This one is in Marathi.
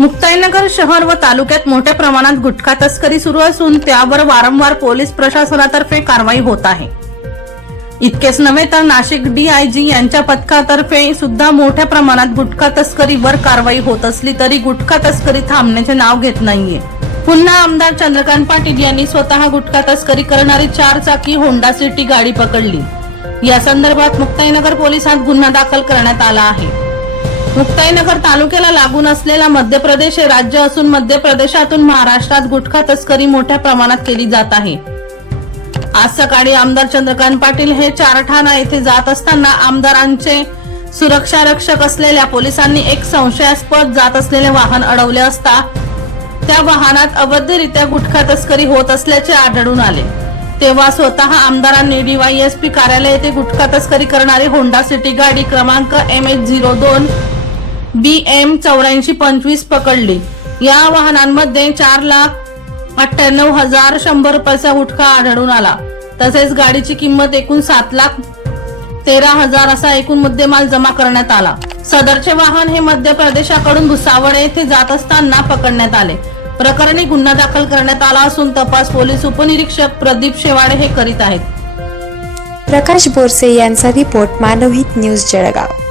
मुक्ताईनगर शहर व तालुक्यात मोठ्या प्रमाणात गुटखा तस्करी सुरू असून त्यावर वारंवार पोलीस प्रशासनातर्फे कारवाई होत आहे. इतकेच नव्हे तर नाशिक डीआयजी यांच्या पथकातर्फे सुद्धा मोठ्या प्रमाणात गुटखा तस्करीवर कारवाई होत असली तरी गुटखा तस्करी थांबण्याचे नाव घेत नाहीये. पुन्हा आमदार चंद्रकांत पाटील यांनी स्वतः गुटखा तस्करी करणारी चार चाकी होंडा सिटी गाडी पकडली. या संदर्भात मुक्ताईनगर पोलिसात गुन्हा दाखल करण्यात आला आहे. मुक्ताईनगर तालुक्याला लागून असलेला मध्य प्रदेश हे राज्य असून मध्य प्रदेशातून महाराष्ट्रात गुटखा तस्करी मोठ्या प्रमाणात केली जात आहे. आज सकाळी आमदार चंद्रकांत पाटील हे चारठाणा येथे जात असताना आमदारांचे सुरक्षा रक्षक असलेल्या पोलिसांनी एक संशयास्पद जात असलेले वाहन अडवले असता त्या वाहनात अवैधरित्या गुटखा तस्करी होत असल्याचे आढळून आले. तेव्हा स्वतः आमदारांनी डीवायएसपी कार्यालय येथे गुटखा तस्करी करणारी होंडा सिटी गाडी क्रमांक एम एच झिरो दोन बी एम चौऱ्याऐंशी पंचवीस पकडली. या वाहनांमध्ये चार लाख अठ्ठ्याण्णव हजार शंभर रुपयाचा गुटखा आढळून आला. तसेच गाडीची किंमत एकूण सात लाख तेरा हजार असा एकूण मुद्देमाल जमा करण्यात आला. सदरचे वाहन हे मध्य प्रदेशाकडून भुसावळ येथे जात असताना पकडण्यात आले. प्रकरणी गुन्हा दाखल करण्यात आला असून तपास पोलीस उपनिरीक्षक प्रदीप शेवाडे हे करीत आहेत. प्रकाश बोरसे यांचा रिपोर्ट मानवहित न्यूज जळगाव.